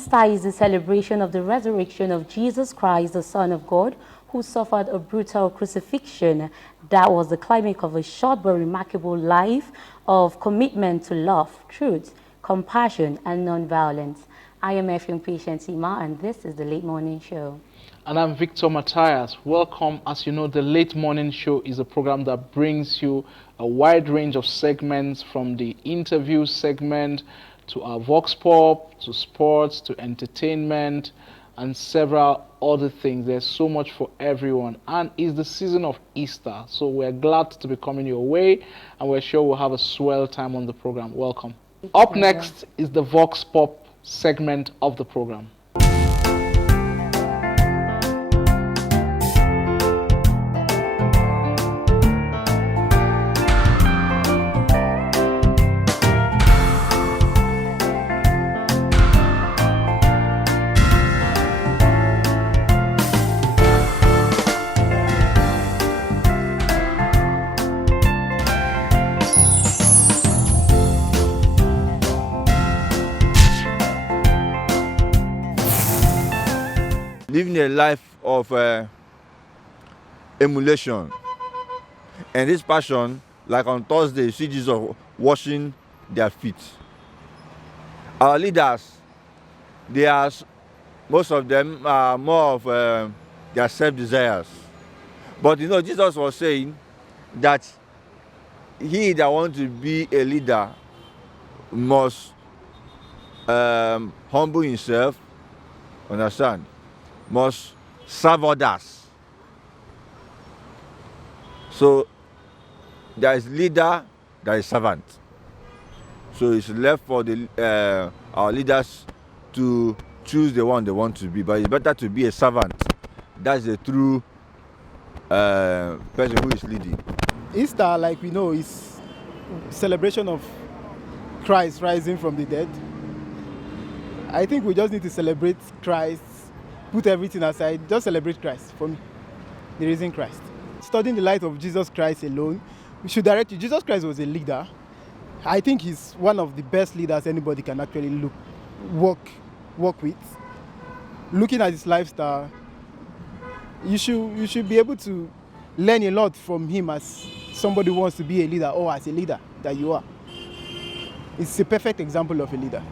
Easter is the celebration of the resurrection of Jesus Christ, the Son of God, who suffered a brutal crucifixion. That was the climax of a short but remarkable life of commitment to love, truth, compassion, and non-violence. I am Ephraim Patient Ima, and this is the Late Morning Show. And I'm Victor Matthias. Welcome. As you know, the Late Morning Show is a program that brings you a wide range of segments, from the interview segment to our Vox Pop, to sports, to entertainment, and several other things. There's so much for everyone. And it's the season of Easter, so we're glad to be coming your way, and we're sure we'll have a swell time on the program. Welcome. Up next is the Vox Pop segment of the program. Living a life of emulation. And this passion, like on Thursday, you see Jesus washing their feet. Our leaders, most of them are more of their self-desires. But you know, Jesus was saying that he that wants to be a leader must humble himself, understand? Must serve others. So there is leader, there is servant. So it's left for our leaders to choose the one they want to be. But it's better to be a servant. That's the true person who is leading. Easter, like we know, is celebration of Christ rising from the dead. I think we just need to celebrate Christ. Put everything aside, just celebrate Christ for me, the risen Christ. Studying the light of Jesus Christ alone, we should direct you. Jesus Christ was a leader. I think he's one of the best leaders anybody can actually work with. Looking at his lifestyle, you should be able to learn a lot from him as somebody who wants to be a leader, or as a leader that you are. It's a perfect example of a leader.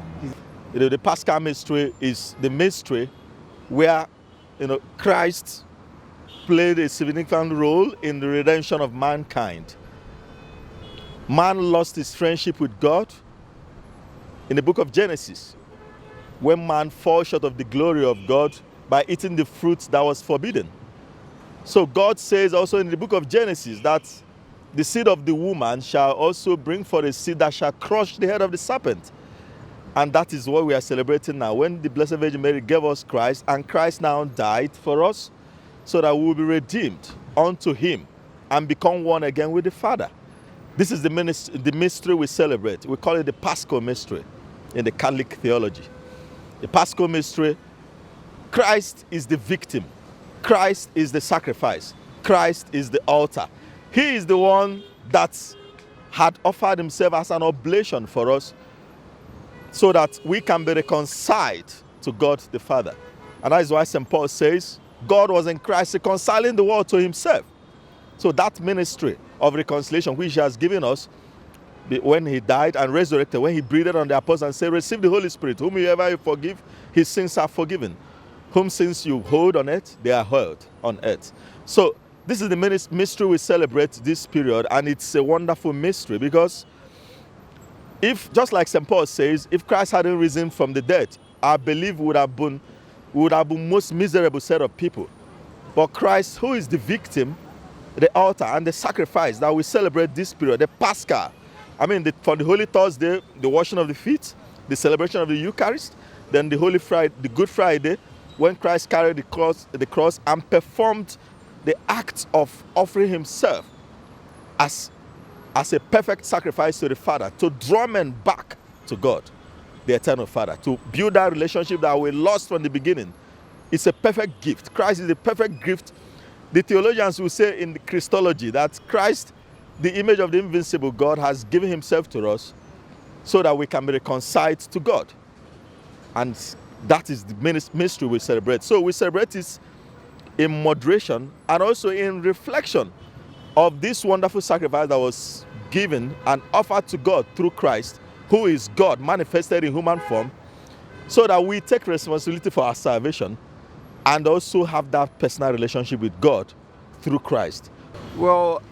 The Paschal Mystery is the mystery where Christ played a significant role in the redemption of mankind. Man lost his friendship with God in the book of Genesis, when man fell short of the glory of God by eating the fruit that was forbidden. So God says also in the book of Genesis that the seed of the woman shall also bring forth a seed that shall crush the head of the serpent. And that is what we are celebrating now, when the Blessed Virgin Mary gave us Christ, and Christ now died for us, so that we will be redeemed unto him and become one again with the Father. This is the mystery we celebrate. We call it the Paschal Mystery in the Catholic theology. The Paschal Mystery, Christ is the victim. Christ is the sacrifice. Christ is the altar. He is the one that had offered himself as an oblation for us, so that we can be reconciled to God the Father. And that is why St. Paul says, God was in Christ reconciling the world to himself. So that ministry of reconciliation which he has given us, when he died and resurrected, when he breathed on the apostles and said, receive the Holy Spirit, whomever you forgive, his sins are forgiven. Whom sins you hold on earth, they are held on earth. So this is the mystery we celebrate this period, and it's a wonderful mystery, because if, just like St. Paul says, if Christ hadn't risen from the dead, I believe we would have been most miserable set of people. But Christ, who is the victim, the altar, and the sacrifice that we celebrate this period, the Paschal. For the Holy Thursday, the washing of the feet, the celebration of the Eucharist, then the Holy Friday, the Good Friday, when Christ carried the cross and performed the act of offering himself as a perfect sacrifice to the Father, to draw men back to God, the eternal Father, to build that relationship that we lost from the beginning. It's a perfect gift. Christ is the perfect gift. The theologians will say in the Christology that Christ, the image of the invincible God, has given himself to us so that we can be reconciled to God. And That is the mystery we celebrate. So we celebrate it in moderation and also in reflection of this wonderful sacrifice that was given and offered to God through Christ, who is God manifested in human form, so that we take responsibility for our salvation and also have that personal relationship with God through Christ. Well,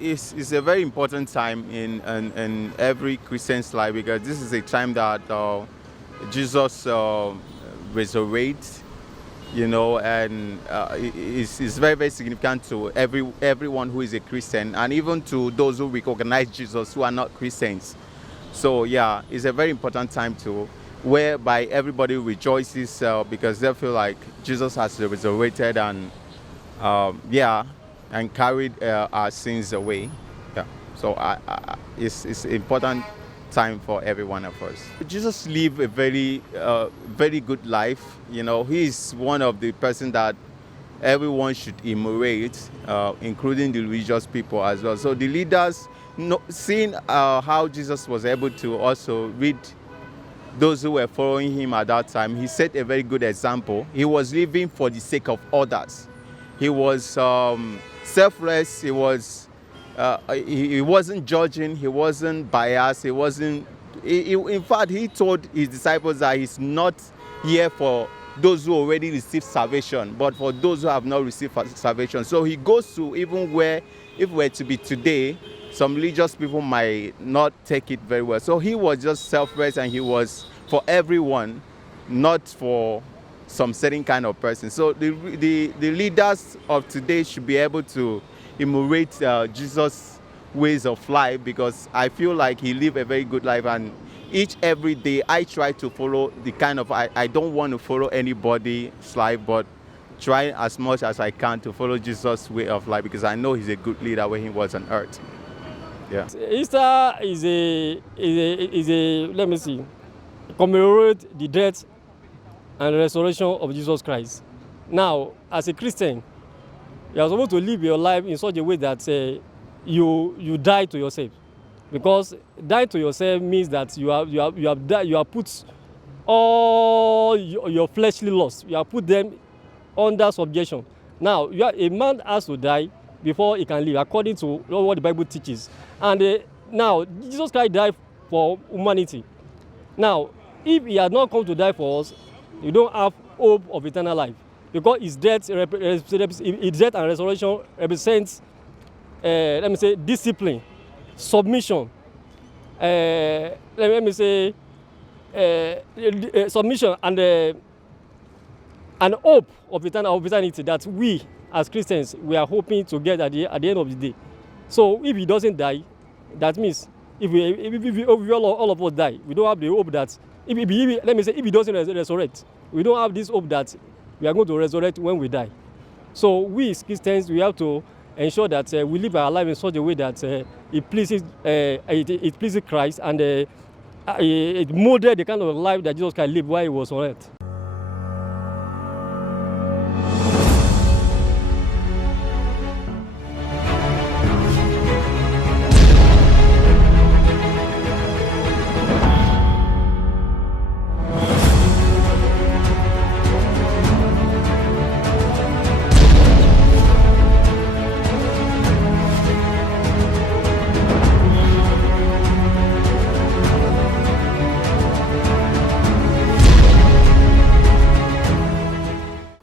it's a very important time in every Christian's life, because this is a time that Jesus resurrects, you know, and it's very, very significant to everyone who is a Christian, and even to those who recognize Jesus who are not Christians. So yeah, it's a very important time to whereby everybody rejoices because they feel like Jesus has resurrected and and carried our sins away. Yeah, so it's an important time for every one of us. Jesus lived a very very good life. You know, he is one of the person that everyone should emulate, including the religious people as well. So the leaders, seeing how Jesus was able to also read those who were following him at that time, he set a very good example. He was living for the sake of others. He was selfless. He was he wasn't judging. He wasn't biased. He wasn't. In fact, he told his disciples that he's not here for those who already received salvation, but for those who have not received salvation. So he goes to even where, if we're to be today, some religious people might not take it very well. So he was just selfless, and he was for everyone, not for some certain kind of person. So the leaders of today should be able to emulate Jesus' ways of life, because I feel like he lived a very good life, and every day I try to follow the kind of, I don't want to follow anybody's life, but try as much as I can to follow Jesus' way of life, because I know he's a good leader when he was on earth. Yeah. Easter is a let me see, commemorate the death and resurrection of Jesus Christ. Now, as a Christian, you are supposed to live your life in such a way that you die to yourself, because die to yourself means that you have put all your fleshly lusts, you have put them under subjection. Now, a man has to die before he can live, according to what the Bible teaches. And now, Jesus Christ died for humanity. Now, if he had not come to die for us, you don't have hope of eternal life, because his death and resurrection represents, let me say, discipline, submission. Let me say, submission and hope of eternity that we, as Christians, we are hoping to get at the end of the day. So if he doesn't die, that means if all of us die, we don't have the hope that if he doesn't resurrect, we don't have this hope that we are going to resurrect when we die. So we as Christians, we have to ensure that we live our life in such a way that it pleases Christ, and it modeled the kind of life that Jesus Christ lived while he was on earth.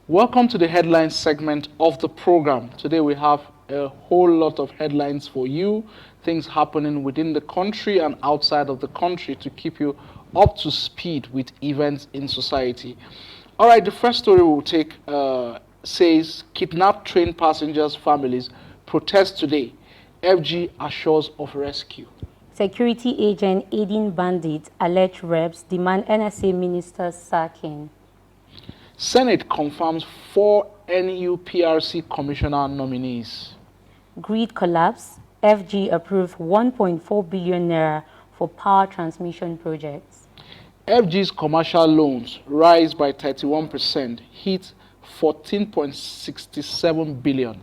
Welcome to the headlines segment of the program. Today we have a whole lot of headlines for you, things happening within the country and outside of the country to keep you up to speed with events in society. All right, the first story we'll take says kidnapped train passengers' families protest today. FG assures of rescue. Security agent aiding bandits, alleged reps demand NSA minister sacking. Senate confirms 4 NUPRC commissioner nominees. Grid collapse. FG approved 1.4 billion naira for power transmission projects. FG's commercial loans rise by 31%, hit 14.67 billion.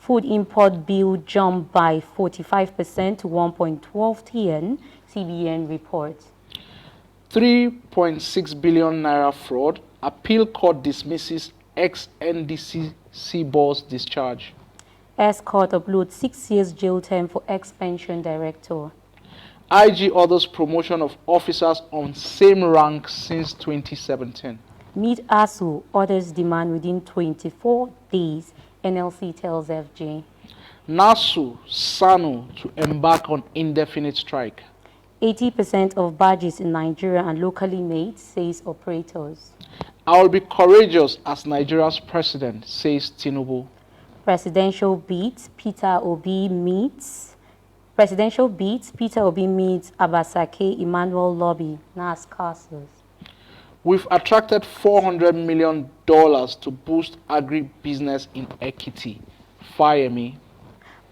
Food import bill jumped by 45% to 1.12 TN, CBN report. 3.6 billion naira fraud. Appeal court dismisses ex-NDCC boss discharge. Escort uploads 6 years jail term for ex-pension director. IG orders promotion of officers on same rank since 2017. Meet ASU, orders demand within 24 days, NLC tells FJ. Nassusano to embark on indefinite strike. 80% of badges in Nigeria are locally made, says operators. I will be courageous as Nigeria's president, says Tinubu. Presidential beat, Peter Obi meets Abasake Emmanuel Lobby, NAS castles. We've attracted $400 million to boost agri-business in Ekiti. Fire me.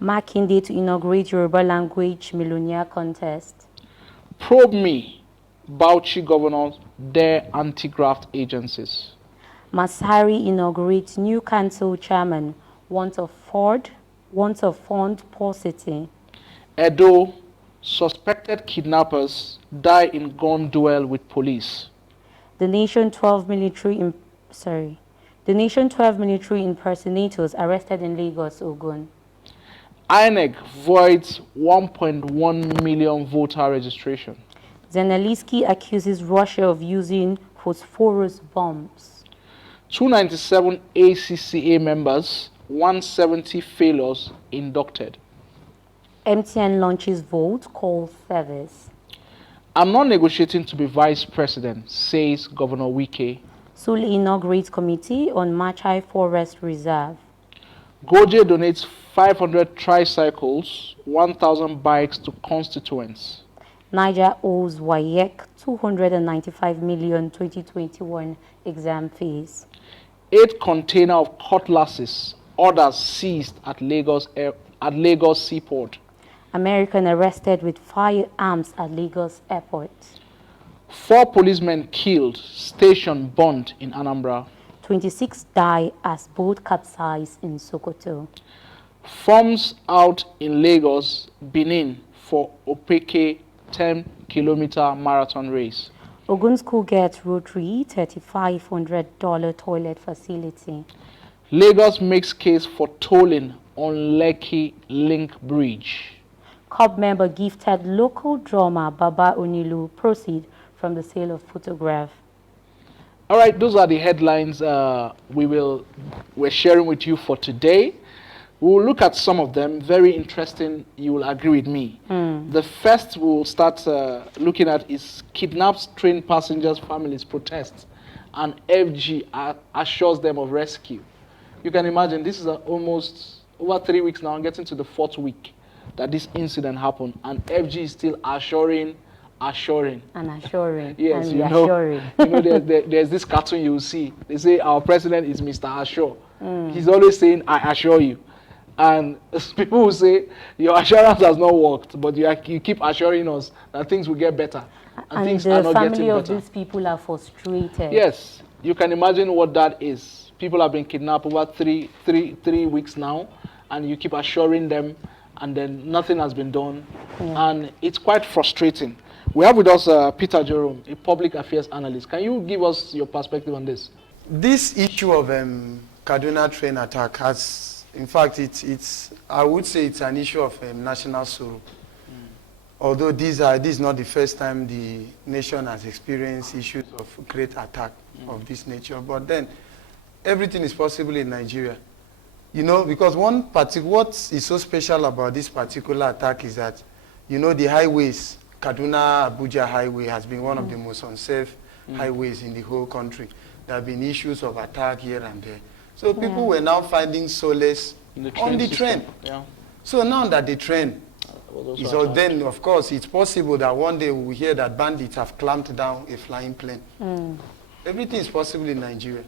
Makinde to inaugurate Yoruba language millionaire contest. Probe me. Bauchi governors dare anti-graft agencies. Masari inaugurates new council chairman, wants a fund poor city. Edo, suspected kidnappers die in gun duel with police. The Nation 12 military impersonators arrested in Lagos, Ogun. INEC voids 1.1 million voter registration. Zelensky accuses Russia of using phosphorus bombs. 297 ACCA members, 170 failures inducted. MTN launches Volt call service. I'm not negotiating to be vice president, says Governor Wike. Sule inaugurates committee on Machai Forest Reserve. Goje donates 500 tricycles, 1,000 bikes to constituents. Niger owes WAEC 295 million 2021 exam fees. 8 container of cutlasses, orders seized at Lagos seaport. American arrested with firearms at Lagos airport. 4 policemen killed, station burnt in Anambra. 26 die as boat capsized in Sokoto. Forms out in Lagos, Benin for Opeke 10-kilometer marathon race. Ogun School gets Rotary $3,500 toilet facility. Lagos makes case for tolling on Lekki Link Bridge. COP member gifted local drummer Baba Onilu proceed from the sale of photograph. All right, those are the headlines we're sharing with you for today. We'll look at some of them. Very interesting. You will agree with me. The first we'll start looking at is kidnapped train passengers' families protest, and FG assures them of rescue. You can imagine this is almost over 3 weeks now, getting to the 4th week that this incident happened, and FG is still assuring. And assuring. Yes, and you know, assuring. you know there's this cartoon you will see. They say our president is Mr. Assure. He's always saying, I assure you. And people will say, your assurance has not worked, but you keep assuring us that things will get better. And things are not getting better. The family of these people are frustrated. Yes, you can imagine what that is. People have been kidnapped over three weeks now, and you keep assuring them, and then nothing has been done. And it's quite frustrating. We have with us Peter Jerome, a public affairs analyst. Can you give us your perspective on this? This issue of Kaduna train attack has, in fact, I would say it's an issue of national sorrow. Although this is not the first time the nation has experienced issues of great attack of this nature. But then, everything is possible in Nigeria. You know, because what is so special about this particular attack is that, you know, the highways, Kaduna-Abuja highway has been one of the most unsafe highways in the whole country. There have been issues of attack here and there. So people were now finding solace on the train. Yeah. So now that the train is all, then of course it's possible that one day we hear that bandits have clamped down a flying plane. Everything is possible in Nigeria.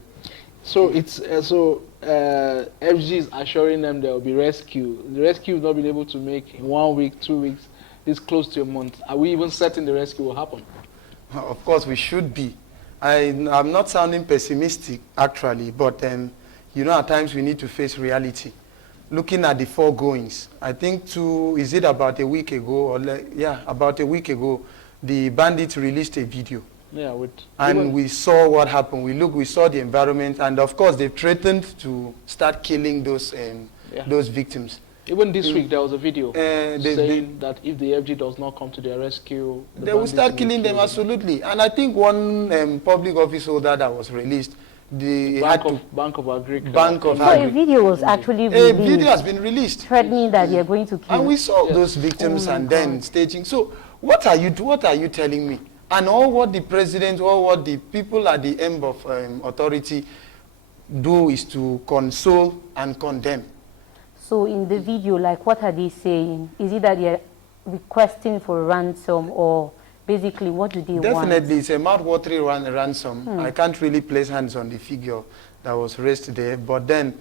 So it's FG is assuring them there will be rescue. The rescue will not be able to make in 1 week, 2 weeks. It's close to a month. Are we even certain the rescue will happen? Of course, we should be. I'm not sounding pessimistic, actually, but you know, at times we need to face reality. Looking at the foregoings, I think about a week ago, about a week ago, the bandits released a video Yeah, and we saw what happened. We saw the environment, and of course they threatened to start killing those victims. Even this week there was a video saying that if the FG does not come to their rescue, they will start killing them, absolutely. And I think one public office holder that was released, the Bank of Agri. So a video was actually released. A video has been released, threatening that they are going to kill. and we saw those victims and then staging. So what are you telling me? And all what the president, all what the people at the end of authority do is to console and condemn. So in the video, like, what are they saying? Is it that they're requesting for ransom, or basically what do they want? Definitely, it's a mouth-watering ransom. I can't really place hands on the figure that was raised there, but then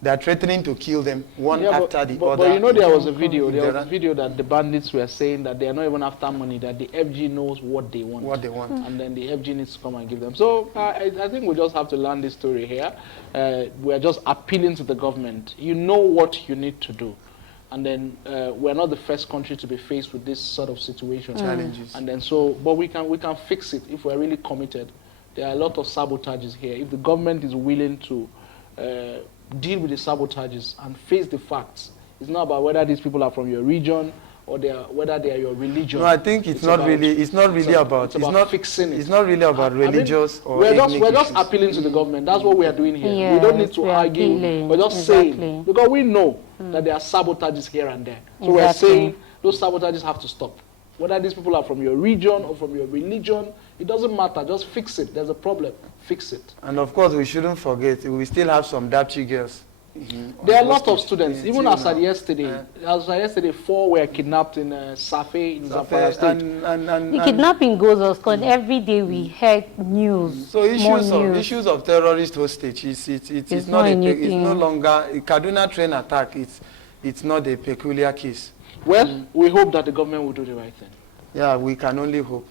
they're threatening to kill them after the other. But you know, there was a video. There was a video that the bandits were saying that they are not even after money, that the FG knows what they want. What they want. And then the FG needs to come and give them. So I think we just have to learn this story here. We are just appealing to the government. You know what you need to do. And then we're not the first country to be faced with this sort of situation. Challenges. And then but we can fix it if we're really committed. There are a lot of sabotages here. If the government is willing to deal with the sabotages and face the facts. It's not about whether these people are from your region or whether they are your religion. No, I think it's not really about fixing it. It's not really about religious or ethnic we're just issues. appealing to the government. That's what we are doing here. Yes, we don't need to argue. appealing. We're just saying, because we know that there are sabotages here and there. So we're saying those sabotages have to stop. Whether these people are from your region or from your religion, it doesn't matter. Just fix it. There's a problem. Fix it. And of course, we shouldn't forget, we still have some Dapchi girls. There are a lot of students. Even as of yesterday, 4 were kidnapped in Safe in Zamfara State. The kidnapping goes on. Every day we heard news. So issues of terrorist hostage, it's no longer a Kaduna train attack. It's not a peculiar case. Well, we hope that the government will do the right thing. Yeah, we can only hope.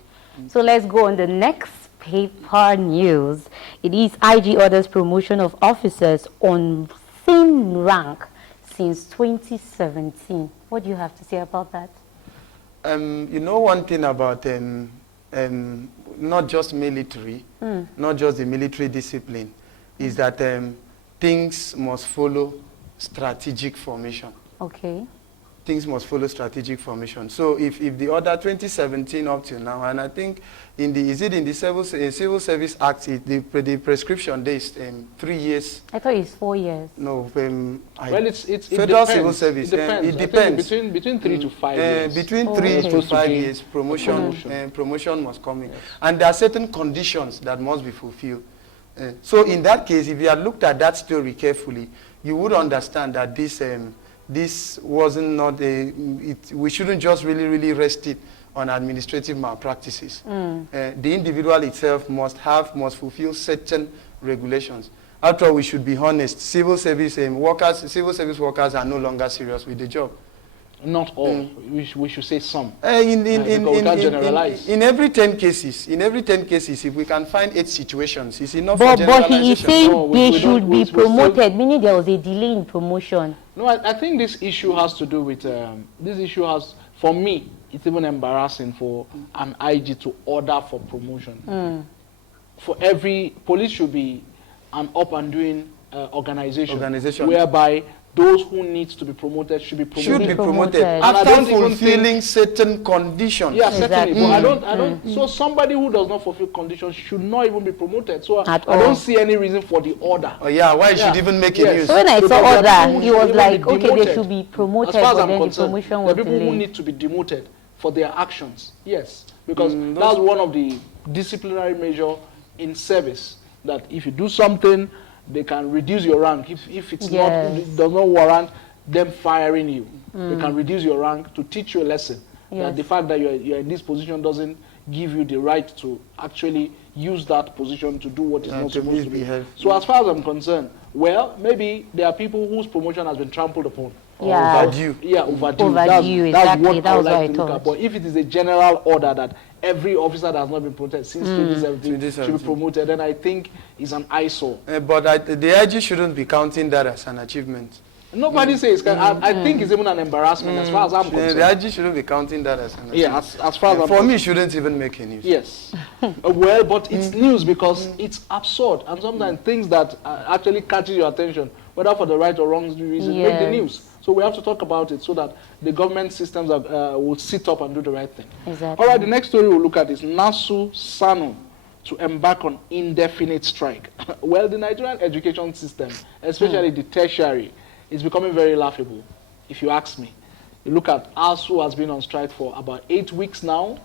So let's go on the next paper news. It is IG orders promotion of officers on same rank since 2017. What do you have to say about that? You know, one thing about not just military, not just the military discipline, is that things must follow strategic formation. Okay. Things must follow strategic formation. So if the order 2017 up till now, and I think in the Civil Service Act, the prescription there is 3 years. I thought it's 4 years. No, well, it Federal depends. Civil Service. It depends. Between 3 to 5 years. Between 3 to 5 years, promotion must come in. Yes. And there are certain conditions that must be fulfilled. So in that case, if you had looked at that story carefully, you would understand that this wasn't we shouldn't just really rest it on administrative malpractices. The individual itself must fulfill certain regulations. After all, we should be honest, civil service workers are no longer serious with the job. Not all. We should say some. In every 10 cases, if we can find 8 situations, it's enough for But generalization. he is saying they should be promoted, meaning there was a delay in promotion. No, I think this issue has to do with, for me, it's even embarrassing for an IG to order for promotion. For every, police should be an up and doing organization whereby those who need to be promoted should be promoted. After fulfilling certain conditions. Yeah, certainly. But I don't. So somebody who does not fulfill conditions should not even be promoted. So I don't see any reason for the order. Oh yeah, why should even make it news? So when I saw order, he was like, okay, they should be promoted. As far as but I'm then concerned, the promotion there are was people who delayed. need to be demoted for their actions. Yes, because that's one of the disciplinary measures in service. That if you do something, they can reduce your rank. If it's it does not warrant them firing you, they can reduce your rank to teach you a lesson. That the fact that you're in this position doesn't give you the right to actually use that position to do what is not supposed to be. So as far as I'm concerned, well, maybe there are people whose promotion has been trampled upon. Overdue. Yeah, overdue. Overdue, that's exactly. what That I was would like what to I look at. thought. But if it is a general order that every officer that has not been promoted since 2017 should be promoted, then I think it's an eyesore. But the IG shouldn't be counting that as an achievement. Nobody says. I think it's even an embarrassment as far as I'm concerned. The IG shouldn't be counting that as an Yeah, as far as I'm for me, it shouldn't even make a news. Yes. Well, but it's news because it's absurd, and sometimes things that actually catches your attention, whether for the right or wrong reason, make the news. So we have to talk about it so that the government systems will sit up and do the right thing. Exactly. All right, the next story we'll look at is Nassusano to embark on indefinite strike. Well, the Nigerian education system, especially the tertiary, is becoming very laughable, if you ask me. You look at ASU has been on strike for about 8 weeks now,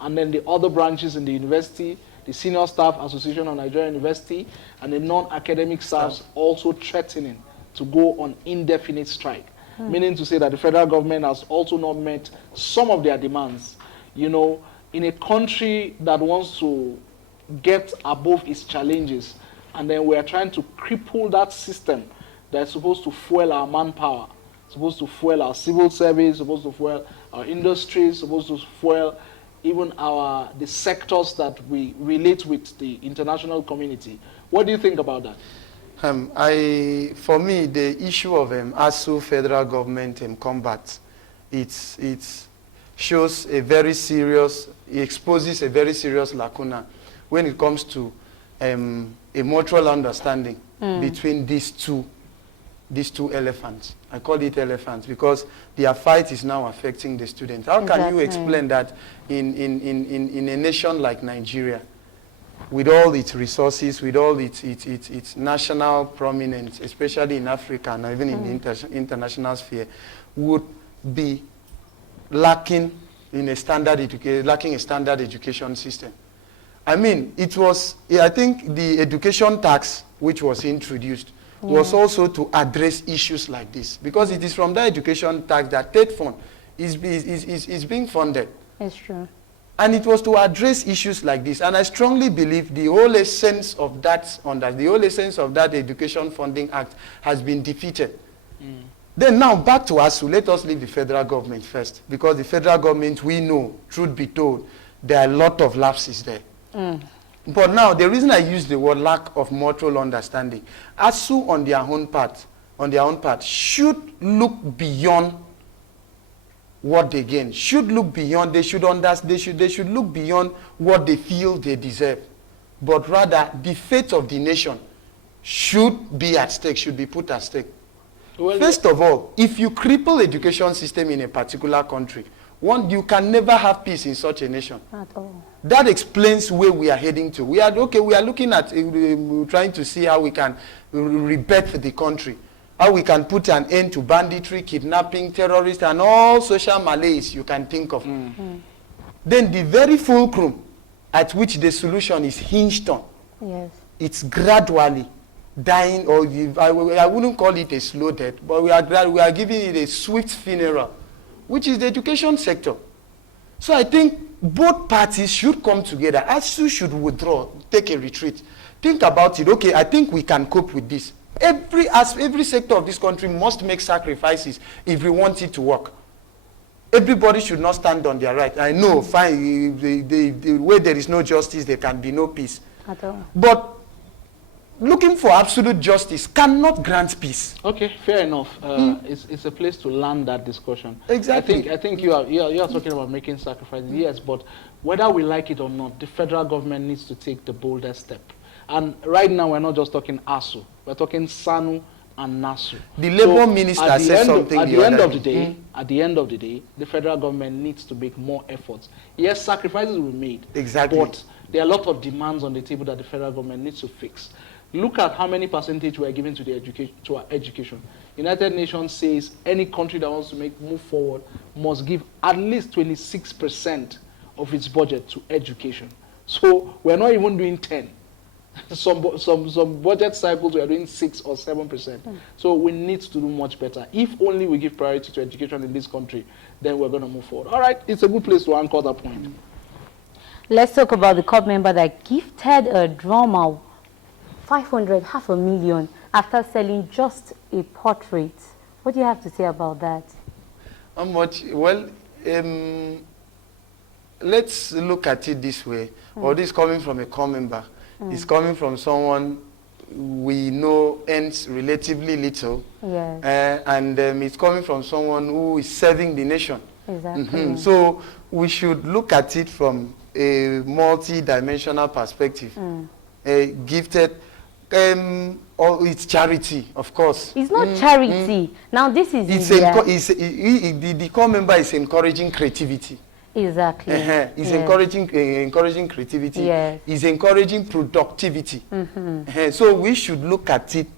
and then the other branches in the university, the Senior Staff Association of Nigerian University, and the non-academic staffs also threatening to go on indefinite strike, meaning to say that the federal government has also not met some of their demands. You know, in a country that wants to get above its challenges, and then we are trying to cripple that system that's supposed to fuel our manpower, supposed to fuel our civil service, supposed to fuel our industries, supposed to fuel even the sectors that we relate with the international community. What do you think about that? For me, the issue of ASU federal government combat, it shows a very serious, it exposes a very serious lacuna when it comes to a mutual understanding between these two elephants. I call it elephants because their fight is now affecting the students. How can you explain that in a nation like Nigeria, with all its resources, with all its national prominence, especially in Africa and even in the international sphere, would be lacking a standard education system? I mean, I think the education tax which was introduced was also to address issues like this, because it is from that education tax that TED fund is being funded. It's true. And it was to address issues like this. And I strongly believe the whole essence of that Education Funding Act has been defeated. Then now back to ASU, let us leave the federal government first, because the federal government, we know, truth be told, there are a lot of lapses there. But now, the reason I use the word lack of mutual understanding, ASU on their own part, should look beyond what they gain. Should look beyond. They should look beyond what they feel they deserve, but rather the fate of the nation should be at stake. Should be put at stake. Well, first of all, if you cripple education system in a particular country, you can never have peace in such a nation. At all. That explains where we are heading to. We are looking at trying to see how we can rebirth the country, how we can put an end to banditry, kidnapping, terrorists, and all social malaise you can think of. Then the very fulcrum at which the solution is hinged on, it's gradually dying, or I wouldn't call it a slow death, but we are giving it a swift funeral, which is the education sector. So I think both parties should come together. ASU should withdraw, take a retreat. Think about it. Okay, I think we can cope with this. Every sector of this country must make sacrifices if we want it to work. Everybody should not stand on their right. I know, fine, the way there is no justice, there can be no peace. At all. But looking for absolute justice cannot grant peace. Okay, fair enough. It's a place to land that discussion. Exactly. I think you are talking about making sacrifices, yes, but whether we like it or not, the federal government needs to take the bolder step. And right now, we're not just talking ASU, we're talking SANU and NASU. The labor minister said something at the end of the day, the federal government needs to make more efforts. Yes, sacrifices will be made. Exactly. But there are a lot of demands on the table that the federal government needs to fix. Look at how many percentage we are giving to our education. United Nations says any country that wants to move forward must give at least 26% of its budget to education. So we're not even doing 10. Some budget cycles we are doing 6 or 7%. So we need to do much better. If only we give priority to education in this country, then we're going to move forward. All right, it's a good place to anchor that point. Let's talk about the COP member that gifted a drummer 500,000 after selling just a portrait. What do you have to say about that? How much? Well, let's look at it this way. Or this coming from a COP member. It's coming from someone we know earns relatively little. Yes. And it's coming from someone who is serving the nation. Exactly. So we should look at it from a multi-dimensional perspective. Gifted, or it's charity, of course. It's not charity. Now this is The core member is encouraging creativity. exactly. It's encouraging creativity. Yes. It's encouraging productivity. So we should look at it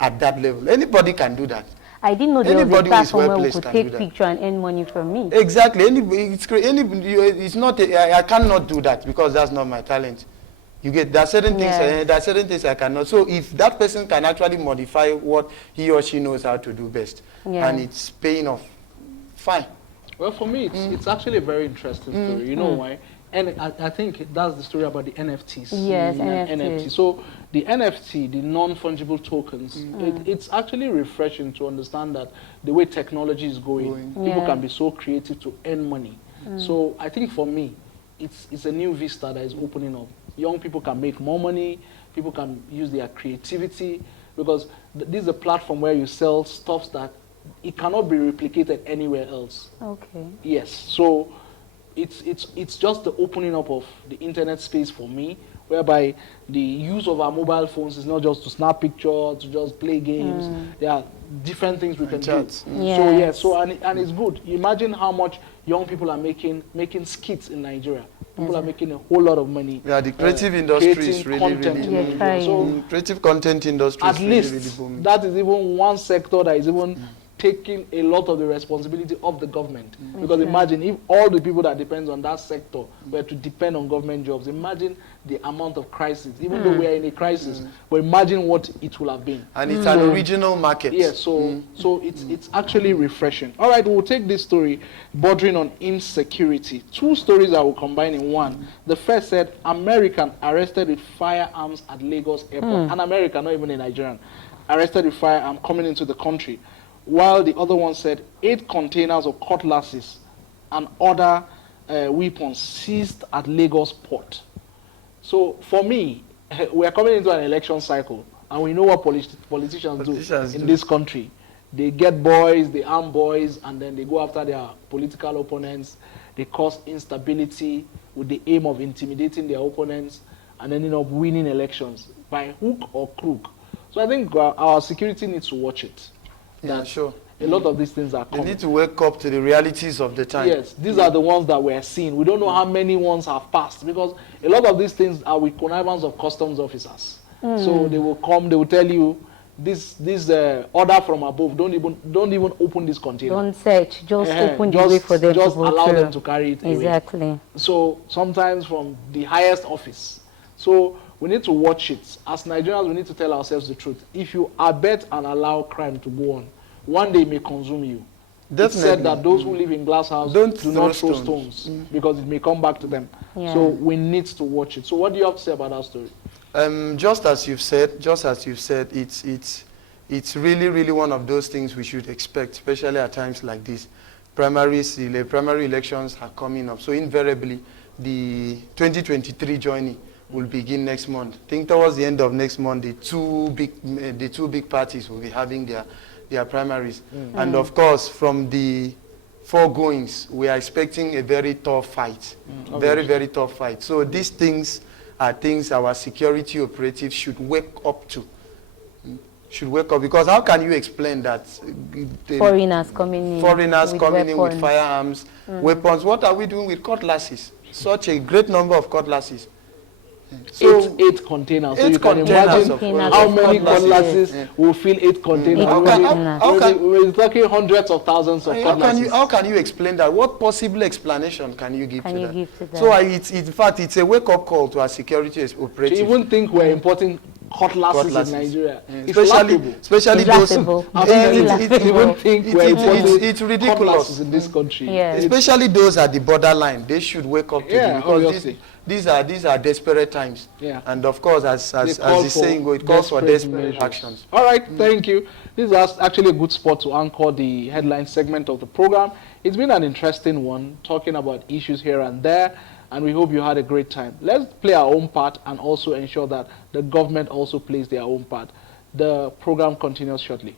at that level. Anybody can do that. I didn't know there was a Anybody who is platform where we well-placed could can do take that. picture and earn money from me. Exactly. It's not. I cannot do that because that's not my talent. You get, there are certain things. Yes. There are certain things I cannot. So if that person can actually modify what he or she knows how to do best, Yeah. and it's paying off, fine. Well, for me, it's actually a very interesting story. You know why? And I think that's the story about the NFTs. Yes, NFT. NFTs. So the NFT, the non-fungible tokens, it's actually refreshing to understand that the way technology is going, people Yeah. can be so creative to earn money. So I think for me, it's a new vista that is opening up. Young people can make more money, people can use their creativity, because this is a platform where you sell stuff that it cannot be replicated anywhere else. Okay. Yes, so it's just the opening up of the internet space for me, whereby the use of our mobile phones is not just to snap pictures, to just play games. There are different things we can do. chats. Yes. And it's good. Imagine how much young people are making skits in Nigeria. People are making a whole lot of money. Yeah, the creative industry creating is really, content really in Yeah, Nigeria. trying. So creative content industry at is really, least really booming. that is even one sector that is even taking a lot of the responsibility of the government. Because imagine if all the people that depend on that sector were to depend on government jobs, imagine the amount of crisis. Even though we are in a crisis, but imagine what it will have been. And it's an original market. Yes, so it's actually refreshing. All right, we'll take this story bordering on insecurity. Two stories that will combine in one. The first said, American arrested with firearms at Lagos airport. An American, not even a Nigerian, arrested with firearm coming into the country. While the other one said 8 containers of cutlasses and other weapons seized at Lagos port. So for me, we are coming into an election cycle, and we know what politicians do in this country. They get boys, they arm boys, and then they go after their political opponents. They cause instability with the aim of intimidating their opponents and ending up winning elections by hook or crook. So I think our security needs to watch it. Yeah, sure. A lot of these things are They coming. need to wake up to the realities of the time. Yes, these are the ones that we're seeing. We don't know how many ones have passed, because a lot of these things are with connivance of customs officers. So they will come, they will tell you, this order from above, don't even open this container. Don't search, just open the way for them to just go allow through. them to carry it away. Exactly. So sometimes from the highest office. So we need to watch it. As Nigerians, we need to tell ourselves the truth. If you abet and allow crime to go on, one day it may consume you. It's said that those who live in glass houses do not throw stones because it may come back to them. Yeah. So we need to watch it. So what do you have to say about that story? Just as you've said, it's really, really one of those things we should expect, especially at times like this. Primary elections are coming up, so invariably the 2023 journey will begin next month. I think towards the end of next month, the two big parties will be having their primaries, and of course, from the foregoings, we are expecting a very tough fight, very, very tough fight. So these things are things our security operatives should wake up to. Should wake up, because how can you explain that Foreigners coming in with firearms, weapons? What are we doing with cutlasses? Such a great number of cutlasses. So eight containers. So you can imagine how many cutlasses will fill 8 containers. We're talking hundreds of thousands of cutlasses. How can you explain that? What possible explanation can you give to that? So in fact, it's a wake-up call to our security operatives. So you even think we're importing cutlasses in Nigeria? Especially those. It's ridiculous in this country. Yeah. Especially those at the borderline. They should wake up to it, because these are desperate times. Yeah. And of course, as the saying goes, it calls for desperate actions. All right, thank you. This is actually a good spot to anchor the headline segment of the program. It's been an interesting one, talking about issues here and there, and we hope you had a great time. Let's play our own part and also ensure that the government also plays their own part. The program continues shortly.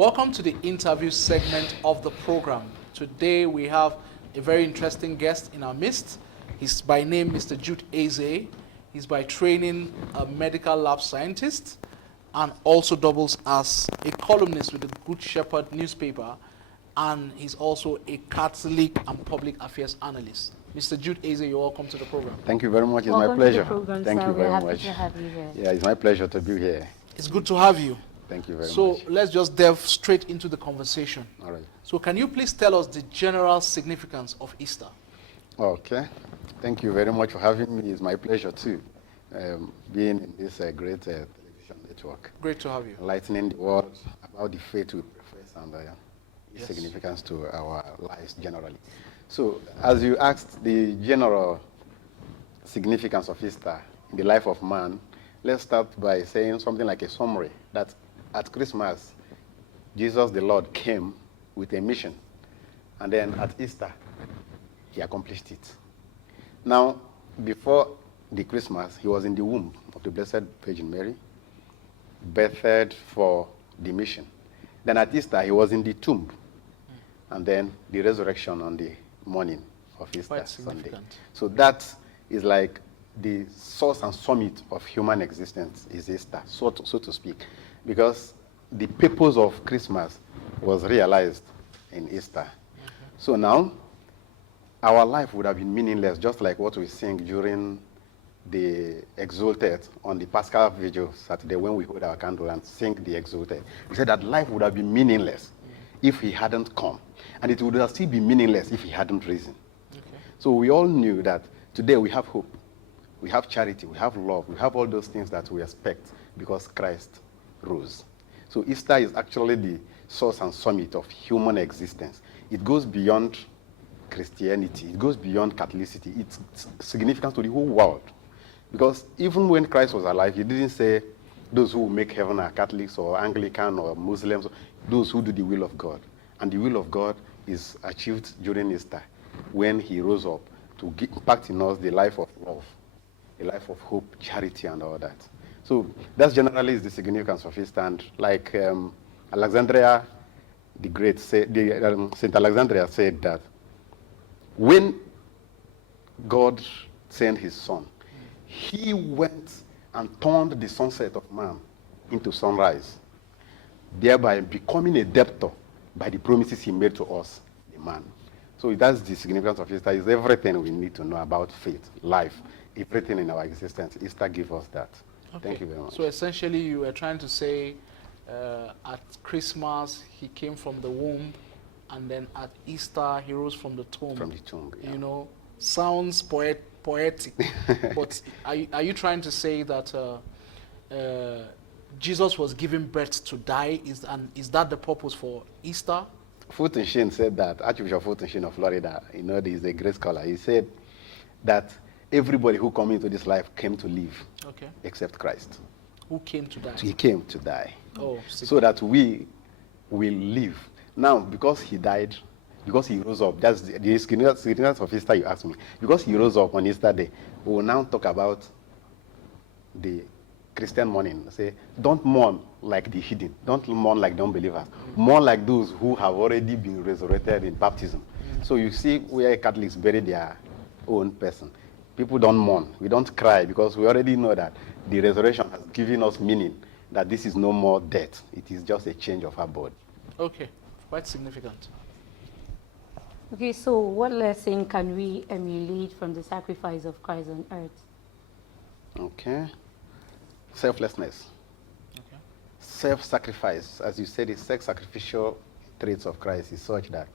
Welcome to the interview segment of the program. Today we have a very interesting guest in our midst. He's by name Mr. Jude Eze. He's by training a medical lab scientist and also doubles as a columnist with the Good Shepherd newspaper, and he's also a Catholic and public affairs analyst. Mr. Jude Eze, you're welcome to the program. Thank you very much. It's Welcome my pleasure. To the program, Thank sir. you very We're much. happy to have you here. Yeah, it's my pleasure to be here. It's good to have you. Thank you very much. So let's just delve straight into the conversation. All right. So can you please tell us the general significance of Easter? Okay. Thank you very much for having me. It's my pleasure too, being in this great television network. Great to have you. Enlightening the world about the faith we profess and its Yes. significance to our lives generally. So, as you asked, the general significance of Easter in the life of man, let's start by saying something like a summary that at Christmas, Jesus the Lord came with a mission, and then at Easter, he accomplished it. Now, before the Christmas, he was in the womb of the Blessed Virgin Mary, birthed for the mission. Then at Easter, he was in the tomb, and then the resurrection on the morning of Easter Quite Sunday. significant. So that is like the source and summit of human existence is Easter, so to speak, because the purpose of Christmas was realized in Easter. So now, our life would have been meaningless, just like what we sing during the Exalted on the Paschal Vigil Saturday when we hold our candle and sing the Exalted. We said that life would have been meaningless if he hadn't come, and it would have still been meaningless if he hadn't risen. Okay. So we all knew that today we have hope, we have charity, we have love, we have all those things that we expect because Christ rose. So Easter is actually the source and summit of human existence. It goes beyond Christianity, it goes beyond Catholicity. It's significant to the whole world. Because even when Christ was alive, he didn't say those who make heaven are Catholics or Anglican or Muslims, those who do the will of God. And the will of God is achieved during Easter, when he rose up to impact in us the life of love, a life of hope, charity, and all that. So that's generally is the significance of Easter. And like Alexandria the Great said, Saint Alexandria said that when God sent his son, he went and turned the sunset of man into sunrise, thereby becoming a debtor by the promises he made to us, the man. So that's the significance of Easter. It's everything we need to know about faith, life, everything in our existence. Easter gives us that. Okay. Thank you very much. So essentially you were trying to say at Christmas he came from the womb, and then at Easter he rose from the tomb. From the tomb, yeah. You know, sounds poetic. But are you trying to say that Jesus was given birth to die? Is that the purpose for Easter? Fulton Sheen said that, Archbishop Fulton Sheen of Florida, you know, he's a great scholar. He said that everybody who came into this life came to live, Okay. except Christ. Who came to die? He came to die, Oh, so that we will live. Now, because he died, because he rose up, that's the significance of Easter you asked me. Because he rose up on Easter Day, we will now talk about the Christian mourning. Say, don't mourn like the hidden. Don't mourn like the unbelievers. Mourn like those who have already been resurrected in baptism. So you see where Catholics bury their own person. People don't mourn. We don't cry because we already know that the resurrection has given us meaning, that this is no more death. It is just a change of abode. Okay, quite significant. Okay, so what lesson can we emulate from the sacrifice of Christ on earth? Okay. Selflessness. Okay. Self-sacrifice. As you said, the self-sacrificial traits of Christ is such that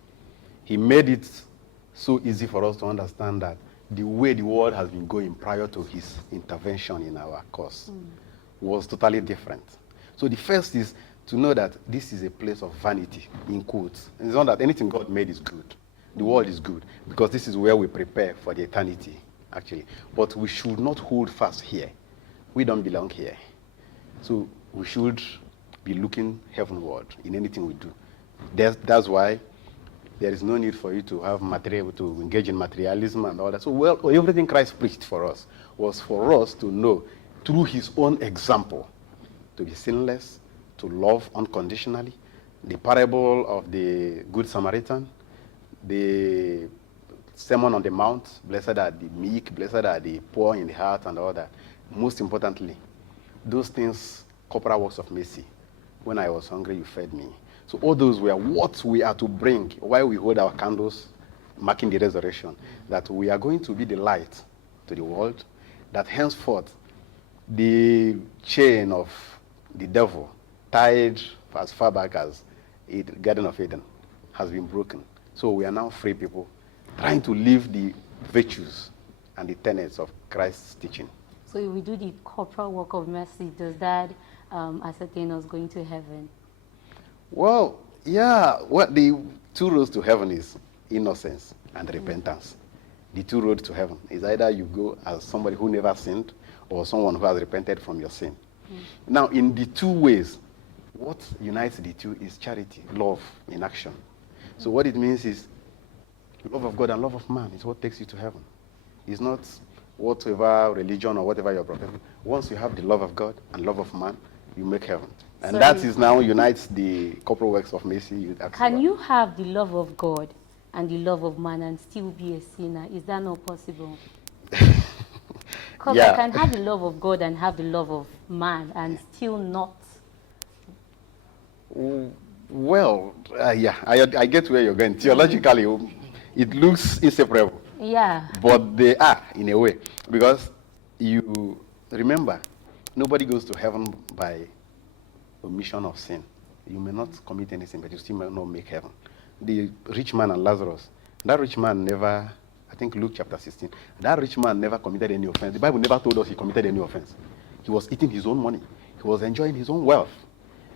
he made it so easy for us to understand that the way the world has been going prior to his intervention in our cause was totally different. So the first is to know that this is a place of vanity, in quotes. And it's not that anything God made is good. The world is good, because this is where we prepare for the eternity, actually. But we should not hold fast here. We don't belong here. So we should be looking heavenward in anything we do. That's why there is no need for you to have material, to engage in materialism and all that. So everything Christ preached for us was for us to know through his own example, to be sinless, to love unconditionally, the parable of the Good Samaritan, the Sermon on the Mount, blessed are the meek, blessed are the poor in the heart, and all that. Most importantly, those things, corporal works of mercy. When I was hungry, you fed me. So all those were what we are to bring while we hold our candles, marking the resurrection, that we are going to be the light to the world, that henceforth the chain of the devil tied as far back as the Garden of Eden has been broken. So we are now free people trying to live the virtues and the tenets of Christ's teaching. So if we do the corporal work of mercy, does that ascertain us going to heaven? Well, yeah, what the two roads to heaven is innocence and repentance. The two roads to heaven is either you go as somebody who never sinned or someone who has repented from your sin. Now, in the two ways, what unites the two is charity, love in action. So what it means is love of God and love of man is what takes you to heaven. It's not whatever religion or whatever you're professing. Once you have the love of God and love of man, you make heaven. And So that is now unites the corporal works of mercy. Can you have the love of God and the love of man and still be a sinner? Is that not possible? Because Yeah. I can have the love of God and have the love of man and still not. Well, yeah, I get where you're going. Theologically, it looks inseparable. Yeah. But they are, in a way. Because you remember, nobody goes to heaven by omission of sin. You may not commit any sin, but you still may not make heaven. The rich man and Lazarus, that rich man never, I think Luke chapter 16, that rich man never committed any offense. The Bible never told us he committed any offense. He was eating his own money. He was enjoying his own wealth.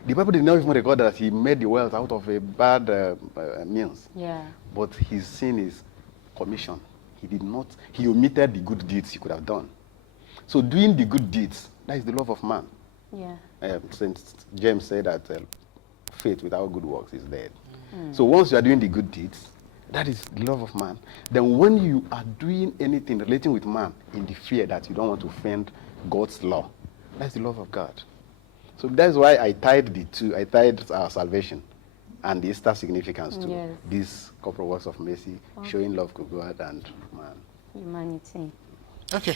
The Bible did not even record that he made the wealth out of a bad means. Yeah. But his sin is commission. He did not, he omitted the good deeds he could have done. So doing the good deeds, that is the love of man. Yeah. Since James said that faith without good works is dead. So once you are doing the good deeds, that is the love of man. Then when you are doing anything relating with man in the fear that you don't want to offend God's law, that's the love of God. So that's why I tied the two. I tied our salvation and the Easter significance to these corporal works of mercy, showing love to God and man. Humanity. Okay,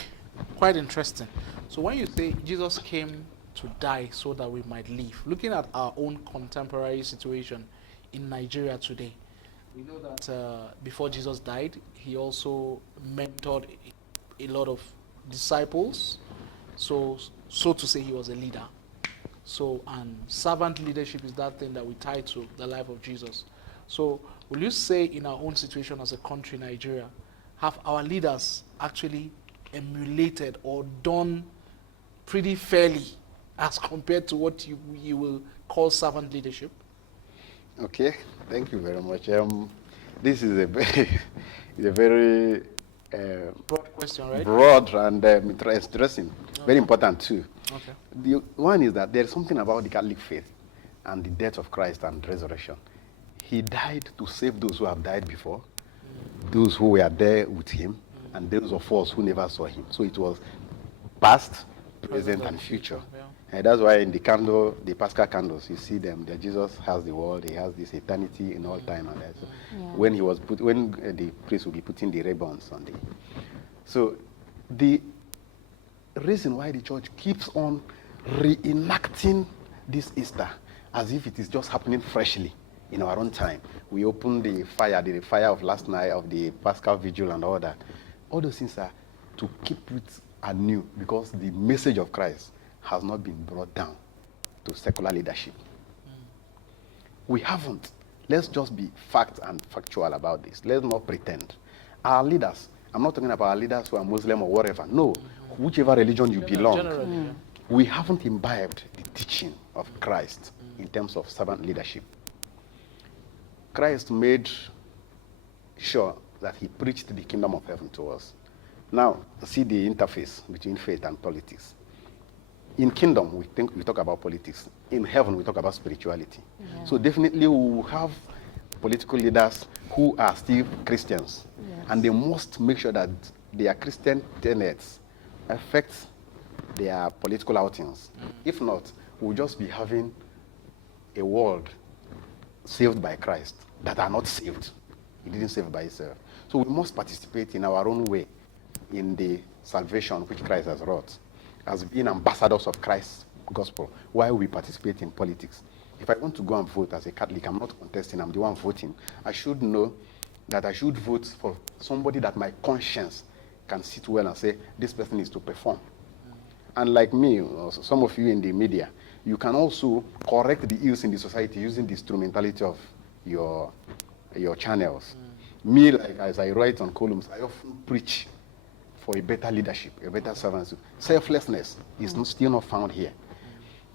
quite interesting. So when you say Jesus came to die so that we might live, looking at our own contemporary situation in Nigeria today, we know that before Jesus died, he also mentored a lot of disciples. So to say, he was a leader. So, and servant leadership is that thing that we tie to the life of Jesus. So, will you say in our own situation as a country, Nigeria, have our leaders actually emulated or done pretty fairly as compared to what you will call servant leadership? Okay, thank you very much. This is a very broad question, right? Broad and interesting. Okay. Very important too. Okay. The one is that there's something about the Catholic faith and the death of Christ and resurrection. He died to save those who have died before, those who were there with him, and those of us who never saw him. So it was past, present, and future. Yeah. And that's why in the candle, the Paschal candles, you see them. That Jesus has the world. He has this eternity in all time. And so when he was when the priest will be putting the ribbons on the. So the reason why the church keeps on reenacting this Easter as if it is just happening freshly in our own time. We open the fire of last night of the Paschal Vigil and all that. All those things are to keep it anew because the message of Christ has not been brought down to secular leadership. We haven't. Let's just be fact and factual about this. Let's not pretend. Our leaders, I'm not talking about our leaders who are Muslim or whatever. No, whichever religion you belong, we haven't imbibed the teaching of Christ in terms of servant leadership. Christ made sure that he preached the kingdom of heaven to us. Now, see the interface between faith and politics. In kingdom, we talk about politics. In heaven, we talk about spirituality. Yeah. So definitely we will have political leaders who are still Christians. Yes. And they must make sure that their Christian tenets affect their political outings. If not, we'll just be having a world saved by Christ that are not saved. He didn't save by himself. So we must participate in our own way in the salvation which Christ has wrought, as being ambassadors of Christ's gospel, while we participate in politics. If I want to go and vote as a Catholic, I'm not contesting, I'm the one voting. I should know that I should vote for somebody that my conscience can sit well and say, this person is to perform. And like me, or some of you in the media, you can also correct the ills in the society using the instrumentality of your channels. Me, like as I write on columns, I often preach for a better leadership, a better servanthood. Selflessness is still not found here.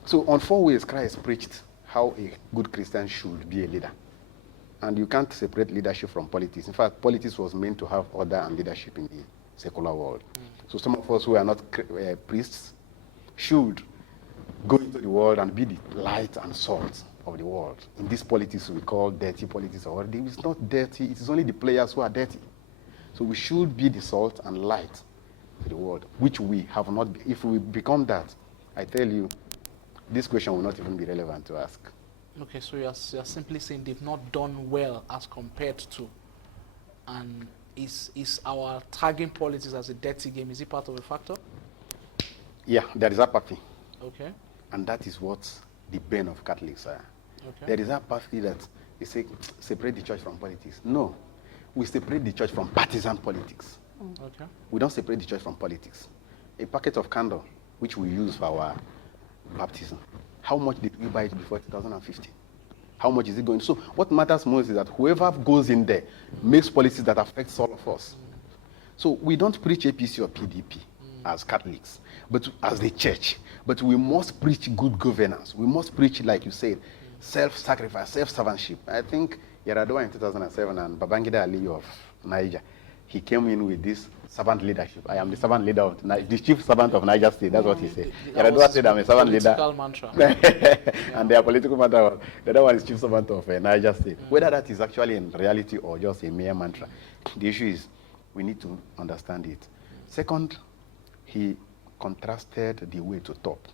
So on 4 ways, Christ preached how a good Christian should be a leader. And you can't separate leadership from politics. In fact, politics was meant to have order and leadership in the secular world. So some of us who are not priests should go into the world and be the light and salt of the world. In this politics we call dirty politics, or it's not dirty, it is only the players who are dirty. So we should be the salt and light to the world, which we have not been. If we become that, I tell you, this question will not even be relevant to ask. Okay, so you're simply saying they've not done well as compared to. And is our tagging politics as a dirty game, is it part of a factor? Yeah, there is apathy. Okay. And that is what the bane of Catholics are. Okay. There is apathy that they say, separate the church from politics. No, we separate the church from partisan politics. Okay. We don't separate the church from politics. A packet of candle, which we use for our baptism, how much did we buy it before 2015? How much is it going? So what matters most is that whoever goes in there makes policies that affect all of us. So we don't preach APC or PDP as Catholics, but as the church. But we must preach good governance. We must preach, like you said, self-sacrifice, self-servantship. I think Yar'Adua in 2007 and Babangida Aliyu of Niger, he came in with this servant leadership. I am the servant leader of the chief servant of Niger State. That's what he said. Yar'Adua said, I'm a servant leader. Mantra. And their political mantra, the other one is chief servant of Niger State. Whether that is actually in reality or just a mere mantra, the issue is we need to understand it. Second, he contrasted the way to top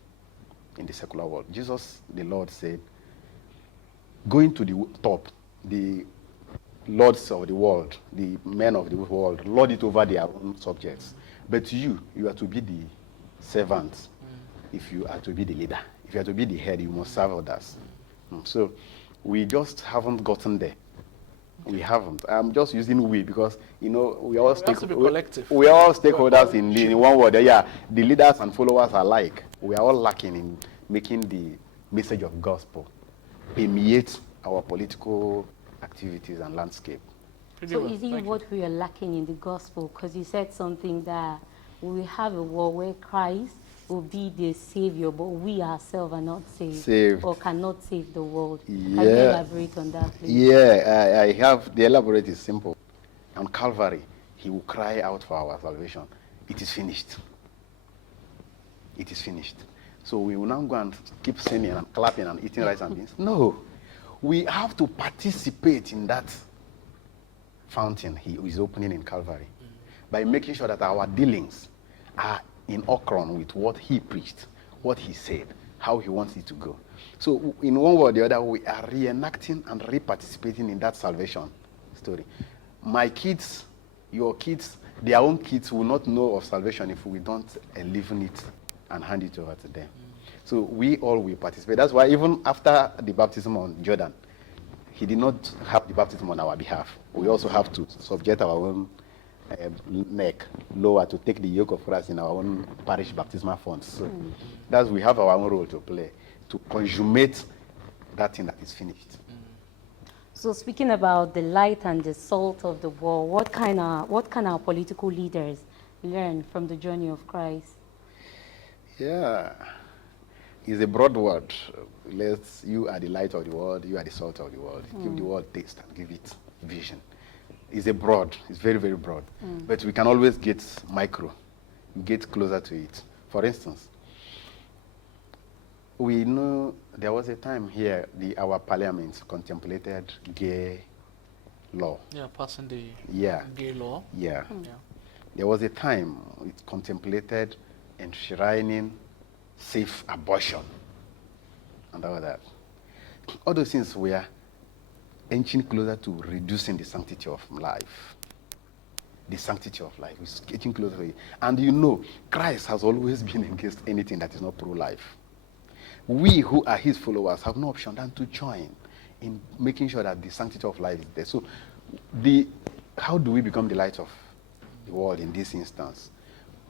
in the secular world. Jesus, the Lord, said, going to the top, the lords of the world, the men of the world, lord it over their own subjects. But you are to be the servant if you are to be the leader. If you are to be the head, you must serve others. So we just haven't gotten there. We haven't. I'm just using we because, we all we are all stakeholders in one word. Yeah, the leaders and followers are alike. We are all lacking in making the message of gospel permeate our political activities and landscape. So is it what we are lacking in the gospel? Because you said something that we have a world where Christ will be the savior, but we ourselves are not saved or cannot save the world. Yeah. Can you elaborate on that, please? Yeah, I have. The elaborate is simple. On Calvary, he will cry out for our salvation. It is finished. It is finished. So we will now go and keep singing and clapping and eating rice and beans? No. We have to participate in that fountain he is opening in Calvary by making sure that our dealings are in accord with what he preached, what he said, how he wants it to go. So in one way or the other, we are reenacting and re-participating in that salvation story. My kids, your kids, their own kids will not know of salvation if we don't enliven it and hand it over to them. So we all will participate. That's why even after the baptism on Jordan, he did not have the baptism on our behalf. We also have to subject our own neck lower to take the yoke of Christ in our own parish baptismal funds. So that's we have our own role to play to consummate that thing that is finished. So speaking about the light and the salt of the world, what kind of political leaders learn from the journey of Christ? Yeah, it's a broad word. You are the light of the world, you are the salt of the world. Give the world taste and give it vision. It's very, very broad. But we can always get micro, get closer to it. For instance, we know there was a time here our parliament contemplated gay law. Yeah, passing the gay law. Yeah. There was a time it contemplated enshrining safe abortion and all that. All those things were inching closer to reducing the sanctity of life. The sanctity of life is getting closer to it. And you know, Christ has always been against anything that is not pro-life. We who are his followers have no option than to join in making sure that the sanctity of life is there. So how do we become the light of the world in this instance?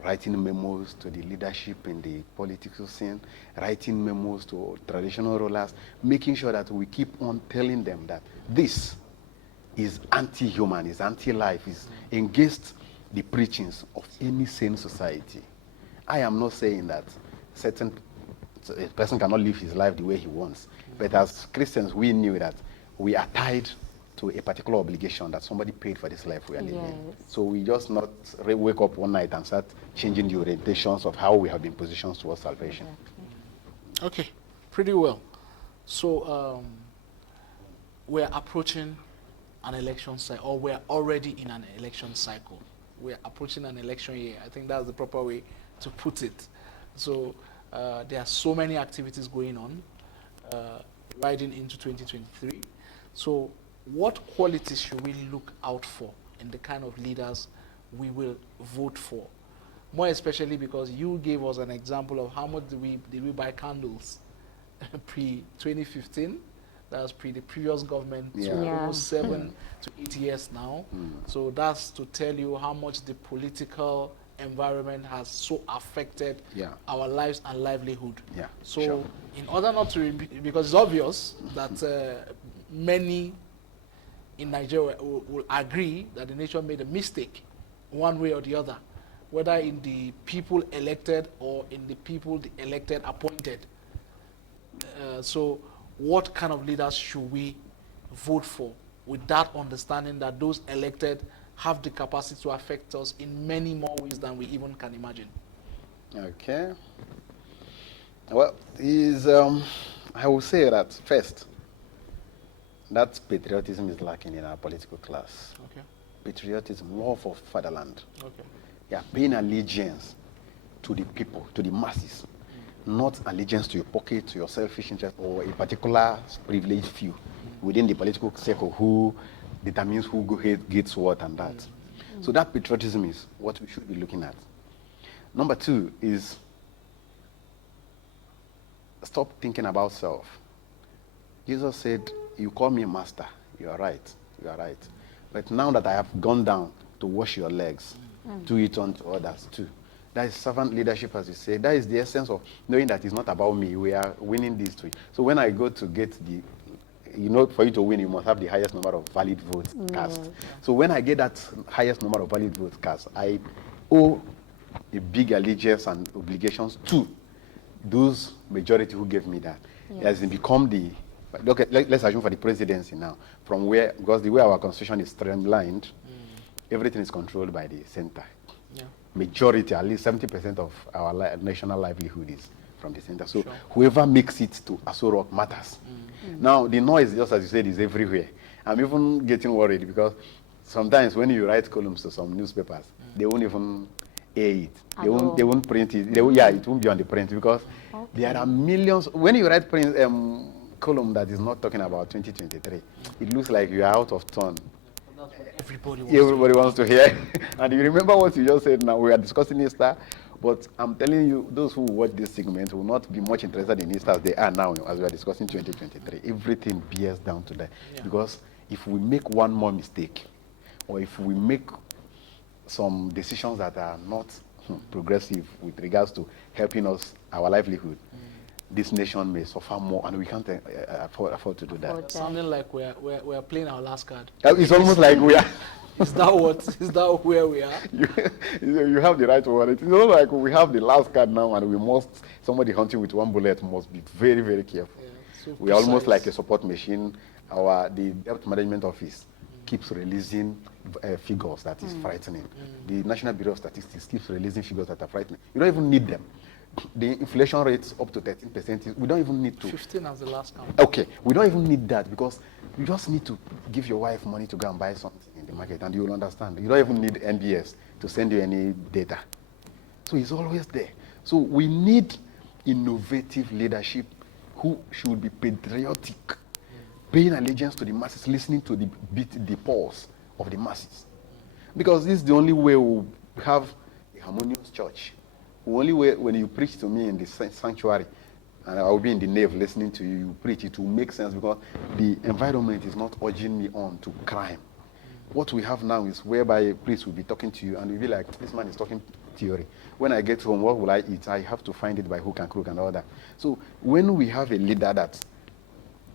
Writing memos to the leadership in the political scene, writing memos to traditional rulers, making sure that we keep on telling them that this is anti-human, is anti-life, is against the preachings of any sane society. I am not saying that a person cannot live his life the way he wants, but as Christians, we knew that we are tied to a particular obligation that somebody paid for this life we are living. Yes. So we just not wake up one night and start changing the orientations of how we have been positioned towards salvation. Okay, pretty well. So we're approaching an election cycle, or we're already in an election cycle. We're approaching an election year. I think that's the proper way to put it. So there are so many activities going on riding into 2023. So what qualities should we look out for in the kind of leaders we will vote for? More especially because you gave us an example of how much did we buy candles pre-2015. That was pre the previous government, so almost 7 to 8 years now. So that's to tell you how much the political environment has so affected our lives and livelihood. So in order not to, because it's obvious that many in Nigeria will agree that the nation made a mistake one way or the other, whether in the people elected or in the people the elected appointed. So what kind of leaders should we vote for with that understanding that those elected have the capacity to affect us in many more ways than we even can imagine? Okay. Well, I will say that first, that patriotism is lacking in our political class. Okay. Patriotism, love of fatherland. Okay. Yeah, paying allegiance to the people, to the masses, not allegiance to your pocket, to your selfish interest, or a particular privileged few within the political circle who determines who gets what and that. So that patriotism is what we should be looking at. Number two is stop thinking about self. Jesus said, you call me master. You are right. You are right. But now that I have gone down to wash your legs, do it unto others too. That is servant leadership, as you say. That is the essence of knowing that it's not about me. We are winning this too. So when I go to get for you to win, you must have the highest number of valid votes cast. So when I get that highest number of valid votes cast, I owe a big allegiance and obligations to those majority who gave me that. It has become let's assume for the presidency now, because the way our constitution is streamlined, everything is controlled by the center. Majority, at least 70% of our national livelihood is from the center. So whoever makes it to Aso Rock matters. Now, the noise, just as you said, is everywhere. I'm even getting worried because sometimes when you write columns to some newspapers, they won't even air it. They won't print it. It won't be on the print because there are millions. When you write column that is not talking about 2023, it looks like you are out of turn. Everybody wants to hear. And you remember what you just said now, we are discussing Easter, but I'm telling you, those who watch this segment will not be much interested in Easter as they are now as we are discussing 2023. Everything bears down to that. Because if we make one more mistake, or if we make some decisions that are not progressive with regards to helping us, our livelihood, this nation may suffer more, and we can't afford to do that. Sounding like we're playing our last card. It's almost like we are. Is that where we are? You have the right word. It's not like we have the last card now, and somebody hunting with one bullet must be very, very careful. So we're almost like a support machine. The debt management office keeps releasing figures that is frightening. The National Bureau of Statistics keeps releasing figures that are frightening. You don't even need them. The inflation rates up to 13%. We don't even need to. 15 as the last count. Okay, we don't even need that because you just need to give your wife money to go and buy something in the market, and you will understand. You don't even need NBS to send you any data. So it's always there. So we need innovative leadership who should be patriotic paying allegiance to the masses, listening to the beat, the pulse of the masses. Because this is the only way we have a harmonious church. The only way, when you preach to me in the sanctuary, and I will be in the nave listening to you, you preach, it will make sense because the environment is not urging me on to crime. What we have now is whereby a priest will be talking to you and you'll be like, this man is talking theory. When I get home, what will I eat? I have to find it by hook and crook and all that. So when we have a leader that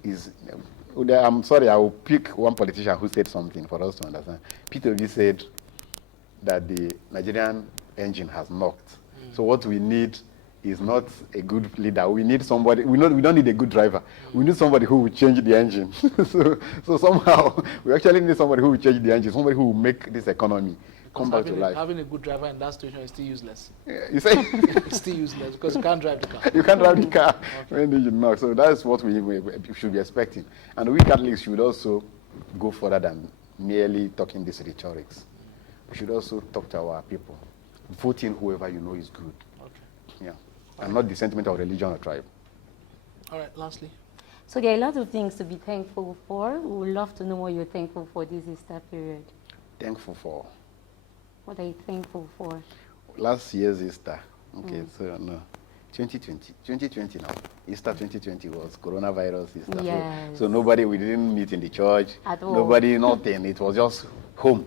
is, I'm sorry, I will pick one politician who said something for us to understand. Peter B said that the Nigerian engine has knocked. So what we need is not a good leader. We need somebody, we don't need a good driver. We need somebody who will change the engine. so somehow, we actually need somebody who will change the engine, somebody who will make this economy come back to life. Having a good driver in that situation is still useless. Yeah, you say? It's still useless because you can't drive the car. You can't drive the car when the engine knocks. So that's what we should be expecting. And we Catholics should also go further than merely talking these rhetorics. We should also talk to our people. Vote in whoever you know is good. Okay. Yeah. And not the sentiment of religion or tribe. All right, lastly. So there are a lot of things to be thankful for. We would love to know what you're thankful for this Easter period. Thankful for? What are you thankful for? Last year's Easter. Okay, so no. 2020 now. Easter 2020 was coronavirus Easter. Yes. So nobody, we didn't meet in the church. At all. Nobody, nothing. It was just home.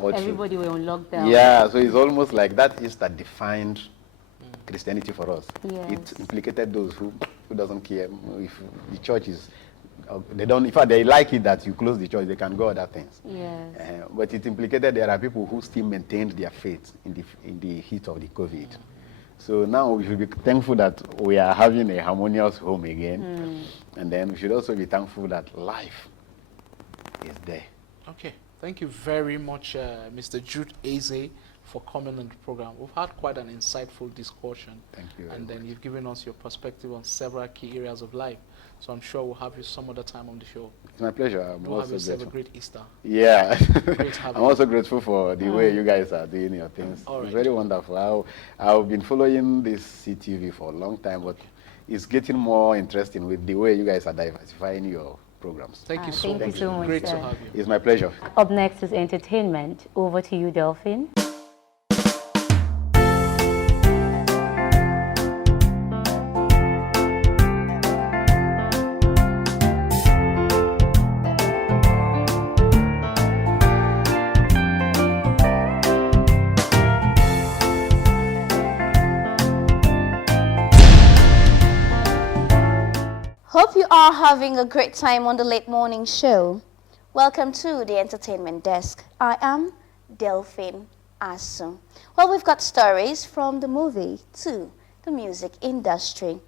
Everybody were on lockdown. Yeah, so it's almost like that Easter defined Christianity for us. Yes. It implicated those who doesn't care if the church is, they don't, in fact, they like it that you close the church, they can go other things. Yes. But it implicated there are people who still maintained their faith in the heat of the COVID. So now we should be thankful that we are having a harmonious home again. And then we should also be thankful that life is there. Okay. Thank you very much, Mr. Jude Eze, for coming on the program. We've had quite an insightful discussion. Thank you. And then you've given us your perspective on several key areas of life. So I'm sure we'll have you some other time on the show. It's my pleasure. I'm we'll also have yourself a grateful. great Easter. Yeah. Great having I'm you. also grateful for the way you guys are doing your things. All right. It's very wonderful. I've been following this CTV for a long time, but it's getting more interesting with the way you guys are diversifying your programs. Thank you so Thank you much. so much, Great sir. to have you. It's my pleasure. Up next is entertainment. Over to you, Delphine. Hope you are having a great time on the late morning show. Welcome to the entertainment desk. I am Delphine Asu. Well, we've got stories from the movie to the music industry.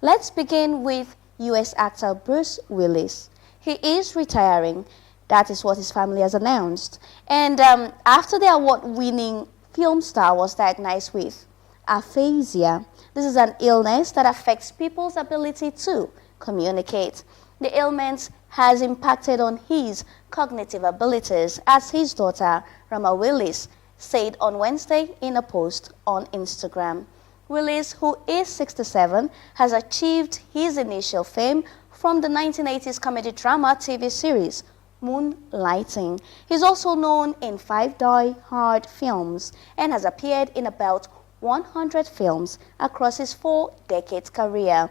Let's begin with U.S. actor Bruce Willis. He is retiring. That is what his family has announced. And after the award-winning film star was diagnosed with aphasia, this is an illness that affects people's ability to communicate. The ailment has impacted on his cognitive abilities, as his daughter, Rama Willis, said on Wednesday in a post on Instagram. Willis, who is 67, has achieved his initial fame from the 1980s comedy drama TV series, Moonlighting. He's also known in 5 Die Hard films and has appeared in about 100 films across his 4-decade career.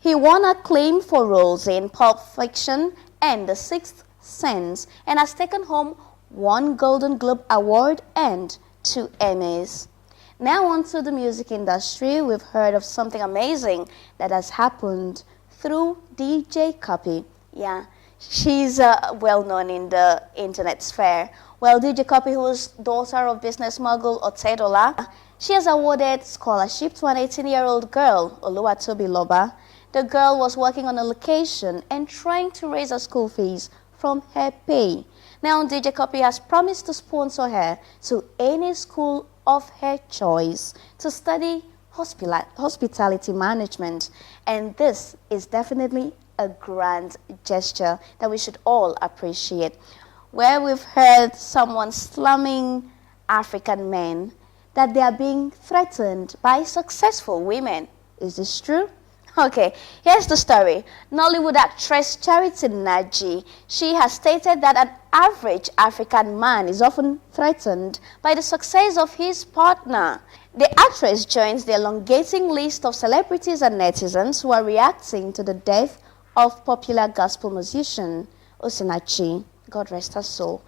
He won acclaim for roles in Pulp Fiction and The Sixth Sense and has taken home 1 Golden Globe Award and 2 Emmys. Now on to the music industry. We've heard of something amazing that has happened through DJ Copy. Yeah, she's well known in the internet sphere. Well, DJ Copy, who is daughter of business mogul Otedola, she has awarded scholarship to an 18-year-old girl, Oluwatobi Loba. The girl was working on a location and trying to raise her school fees from her pay. Now, DJ Copy has promised to sponsor her to any school of her choice to study hospitality management. And this is definitely a grand gesture that we should all appreciate. Where we've heard someone slamming African men, that they are being threatened by successful women. Is this true? Okay, here's the story. Nollywood actress Charity Naji, she has stated that an average African man is often threatened by the success of his partner. The actress joins the elongating list of celebrities and netizens who are reacting to the death of popular gospel musician Osinachi, God rest her soul.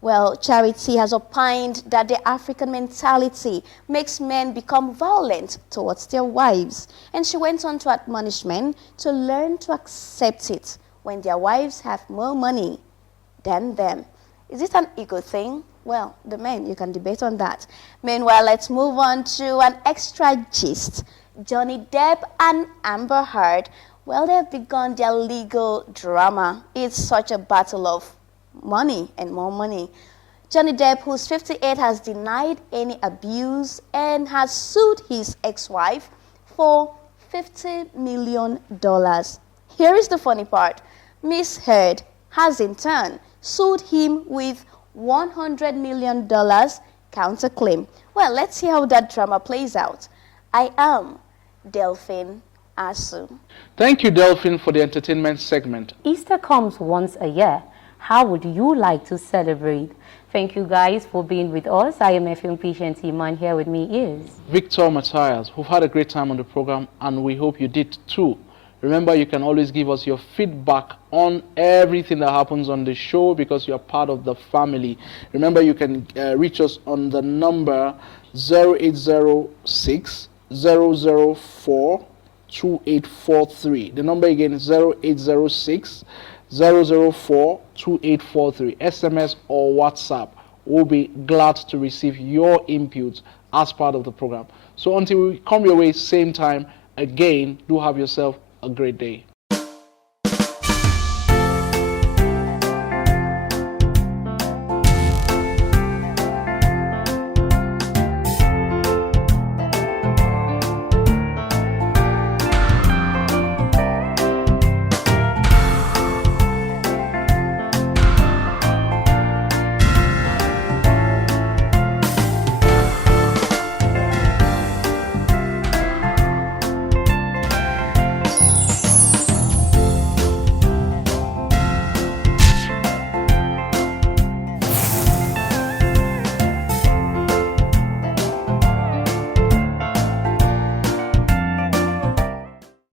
Well, Charity has opined that the African mentality makes men become violent towards their wives. And she went on to admonish men to learn to accept it when their wives have more money than them. Is it an ego thing? Well, the men, you can debate on that. Meanwhile, let's move on to an extra gist. Johnny Depp and Amber Heard, well, they have begun their legal drama. It's such a battle of money and more money. Johnny Depp, who's 58, has denied any abuse and has sued his ex-wife for $50 million. Here is the funny part. Miss Heard has in turn sued him with $100 million counterclaim. Well, let's see how that drama plays out. I am Delphine Asu. Thank you, Delphine, for the entertainment segment. Easter comes once a year. How would you like to celebrate? Thank you guys for being with us. I am FM Patient Iman. Here with me is Victor Matthias. We've had a great time on the program and we hope you did too. Remember, you can always give us your feedback on everything that happens on the show because you're part of the family. Remember, you can reach us on the number 0806 004 2843. The number again is 0806 004 2843. SMS or WhatsApp. We'll be glad to receive your input as part of the program. So until we come your way same time again, do have yourself a great day.